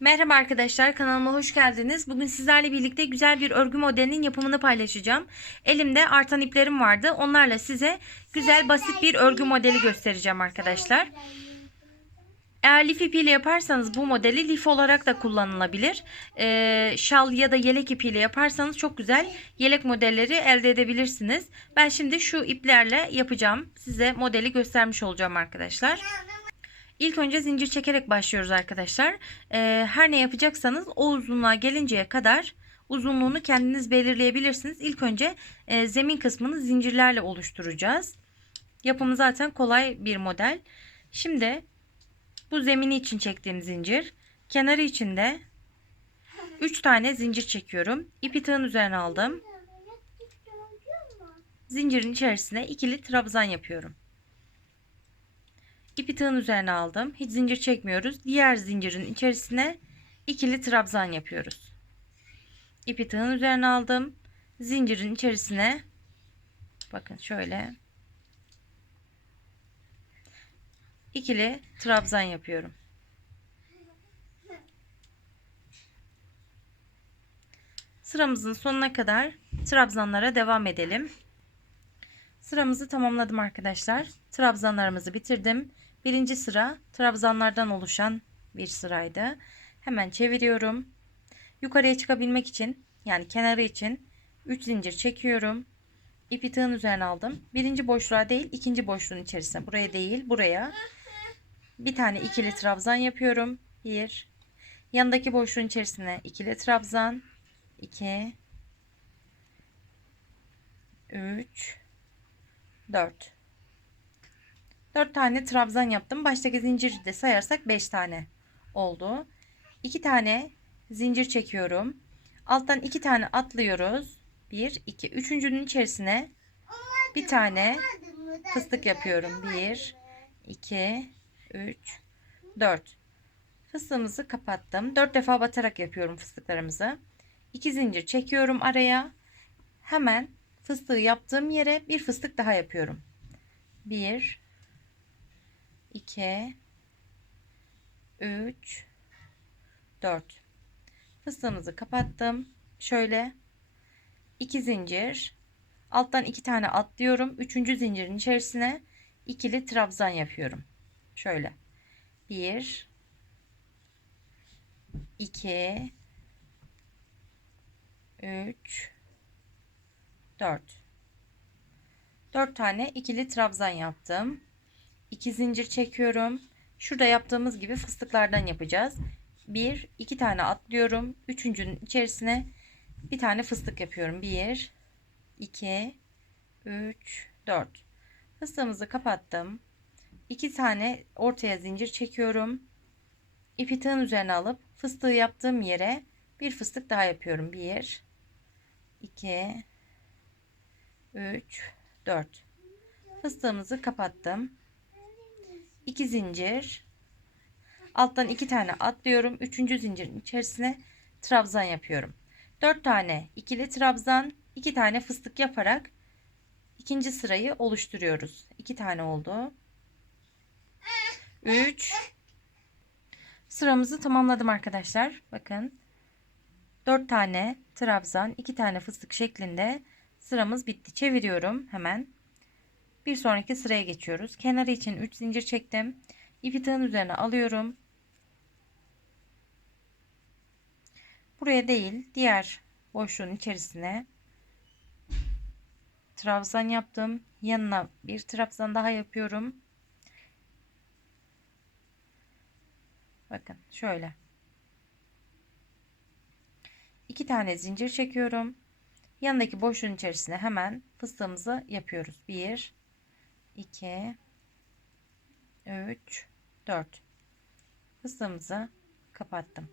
Merhaba arkadaşlar kanalıma hoş geldiniz. Bugün sizlerle birlikte güzel bir örgü modelinin yapımını paylaşacağım. Elimde artan iplerim vardı. Onlarla size güzel basit bir örgü modeli göstereceğim arkadaşlar. Eğer lif ipiyle yaparsanız bu modeli lif olarak da kullanılabilir. Ee, şal ya da yelek ipiyle yaparsanız çok güzel yelek modelleri elde edebilirsiniz. Ben şimdi şu iplerle yapacağım. Size modeli göstermiş olacağım arkadaşlar. İlk önce zincir çekerek başlıyoruz arkadaşlar. Ee, her ne yapacaksanız o uzunluğa gelinceye kadar uzunluğunu kendiniz belirleyebilirsiniz. İlk önce e, zemin kısmını zincirlerle oluşturacağız. Yapımı zaten kolay bir model. Şimdi bu zemini için çektiğim zincir. Kenarı için de 3 tane zincir çekiyorum. İpi tığın üzerine aldım. Zincirin içerisine ikili trabzan yapıyorum. İpi tığın üzerine aldım. Hiç zincir çekmiyoruz. Diğer zincirin içerisine ikili trabzan yapıyoruz. İpi tığın üzerine aldım. Zincirin içerisine bakın şöyle ikili trabzan yapıyorum. Sıramızın sonuna kadar trabzanlara devam edelim. Sıramızı tamamladım arkadaşlar. Trabzanlarımızı bitirdim. Birinci sıra trabzanlardan oluşan bir sıraydı. Hemen çeviriyorum. Yukarıya çıkabilmek için yani kenarı için 3 zincir çekiyorum. İpi tığın üzerine aldım. Birinci boşluğa değil ikinci boşluğun içerisine. Buraya değil buraya. Bir tane ikili trabzan yapıyorum. 1. Yanındaki boşluğun içerisine ikili trabzan. 2. 3. 4. 4 tane trabzan yaptım. Baştaki zinciri de sayarsak 5 tane oldu. 2 tane zincir çekiyorum. Alttan 2 tane atlıyoruz. 1 2 üçüncünün içerisine bir tane fıstık yapıyorum. 1 2 3 4 Fıstığımızı kapattım. 4 defa batarak yapıyorum fıstıklarımızı. 2 zincir çekiyorum araya. Hemen fıstığı yaptığım yere bir fıstık daha yapıyorum. 1 2 3 4 Fıstığımızı kapattım. Şöyle 2 zincir alttan 2 tane atlıyorum. 3. zincirin içerisine ikili trabzan yapıyorum. Şöyle 1 2 3 4 4 tane ikili trabzan yaptım. 2 zincir çekiyorum. Şurada yaptığımız gibi fıstıklardan yapacağız. 1 2 tane atlıyorum. Üçüncünün içerisine bir tane fıstık yapıyorum. 1 2 3 4 Fıstığımızı kapattım. 2 tane ortaya zincir çekiyorum. İpi tığın üzerine alıp fıstığı yaptığım yere bir fıstık daha yapıyorum. 1 2 3 4 Fıstığımızı kapattım. 2 zincir alttan 2 tane atlıyorum. 3. zincirin içerisine trabzan yapıyorum. 4 tane ikili trabzan, 2 tane fıstık yaparak ikinci sırayı oluşturuyoruz. 2 tane oldu. 3 Sıramızı tamamladım arkadaşlar. Bakın. 4 tane trabzan, 2 tane fıstık şeklinde sıramız bitti. Çeviriyorum hemen. Bir sonraki sıraya geçiyoruz. Kenarı için 3 zincir çektim. İpi tığın üzerine alıyorum. Buraya değil, diğer boşluğun içerisine trabzan yaptım. Yanına bir trabzan daha yapıyorum. Bakın şöyle. iki tane zincir çekiyorum. Yanındaki boşluğun içerisine hemen fıstığımızı yapıyoruz. 1 2 3 4 Fıstığımızı kapattım.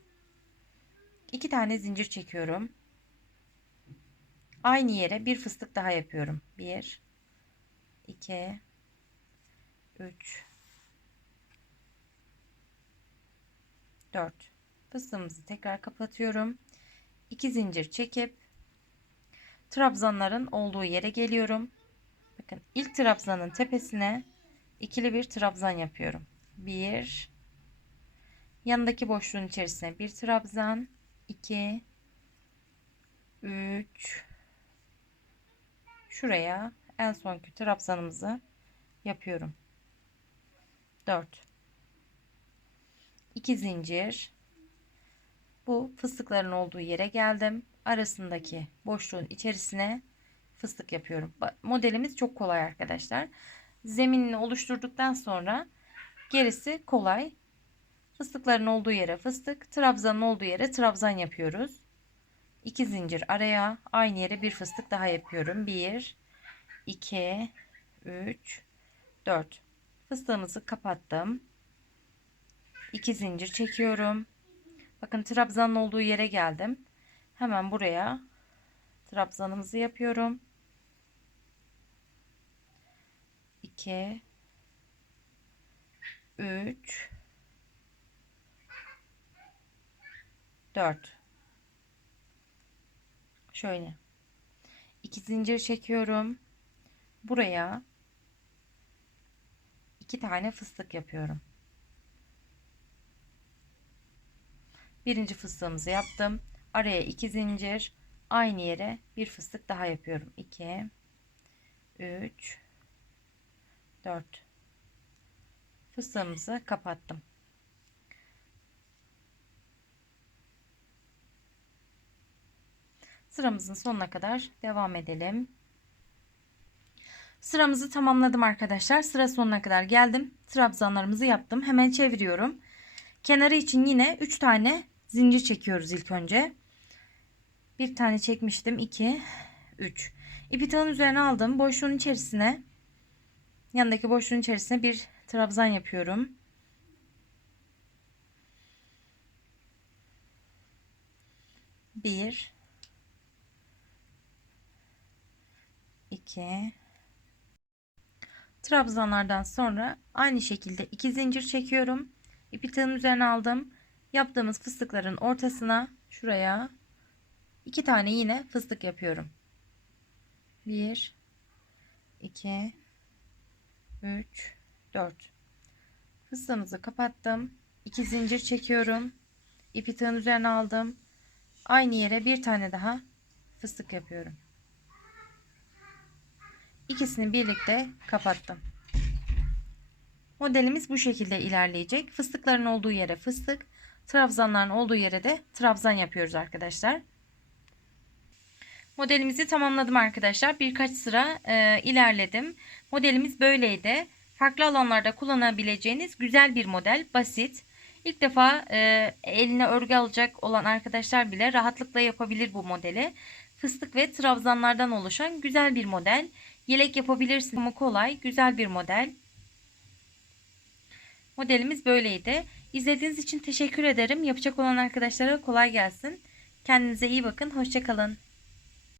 2 tane zincir çekiyorum. Aynı yere bir fıstık daha yapıyorum. 1 2 3 4 fıstığımızı tekrar kapatıyorum. 2 zincir çekip trabzanların olduğu yere geliyorum. Bakın ilk trabzanın tepesine ikili bir trabzan yapıyorum. 1 Yanındaki boşluğun içerisine bir trabzan, 2 3 Şuraya en sonki trabzanımızı yapıyorum. 4 2 zincir. Bu fıstıkların olduğu yere geldim. Arasındaki boşluğun içerisine fıstık yapıyorum. Modelimiz çok kolay arkadaşlar. Zeminini oluşturduktan sonra gerisi kolay. Fıstıkların olduğu yere fıstık, trabzanın olduğu yere trabzan yapıyoruz. 2 zincir araya aynı yere bir fıstık daha yapıyorum. 1 2 3 4 Fıstığımızı kapattım. 2 zincir çekiyorum. Bakın trabzanın olduğu yere geldim. Hemen buraya trabzanımızı yapıyorum. 2 3 4 şöyle. İki zincir çekiyorum. Buraya iki tane fıstık yapıyorum. Birinci fıstığımızı yaptım. Araya iki zincir. Aynı yere bir fıstık daha yapıyorum. 2 3 4 fıstığımızı kapattım Sıramızın sonuna kadar devam edelim. Sıramızı tamamladım arkadaşlar. Sıra sonuna kadar geldim. Trabzanlarımızı yaptım. Hemen çeviriyorum. Kenarı için yine 3 tane zincir çekiyoruz ilk önce. Bir tane çekmiştim. 2 3 İpi tığın üzerine aldım. Boşluğun içerisine yanındaki boşluğun içerisine bir trabzan yapıyorum. Bir 2 trabzanlardan sonra aynı şekilde 2 zincir çekiyorum. İpi tığın üzerine aldım. Yaptığımız fıstıkların ortasına şuraya 2 tane yine fıstık yapıyorum. 1 2 3 4 Fıstığımızı kapattım. 2 zincir çekiyorum. İpi tığın üzerine aldım. Aynı yere bir tane daha fıstık yapıyorum. İkisini birlikte kapattım. Modelimiz bu şekilde ilerleyecek. Fıstıkların olduğu yere fıstık, trabzanların olduğu yere de trabzan yapıyoruz arkadaşlar. Modelimizi tamamladım arkadaşlar. Birkaç sıra e, ilerledim. Modelimiz böyleydi. Farklı alanlarda kullanabileceğiniz güzel bir model. Basit. İlk defa e, eline örgü alacak olan arkadaşlar bile rahatlıkla yapabilir bu modeli. Fıstık ve trabzanlardan oluşan güzel bir model. Yelek yapabilirsin ama kolay, güzel bir model. Modelimiz böyleydi. İzlediğiniz için teşekkür ederim. Yapacak olan arkadaşlara kolay gelsin. Kendinize iyi bakın. Hoşçakalın.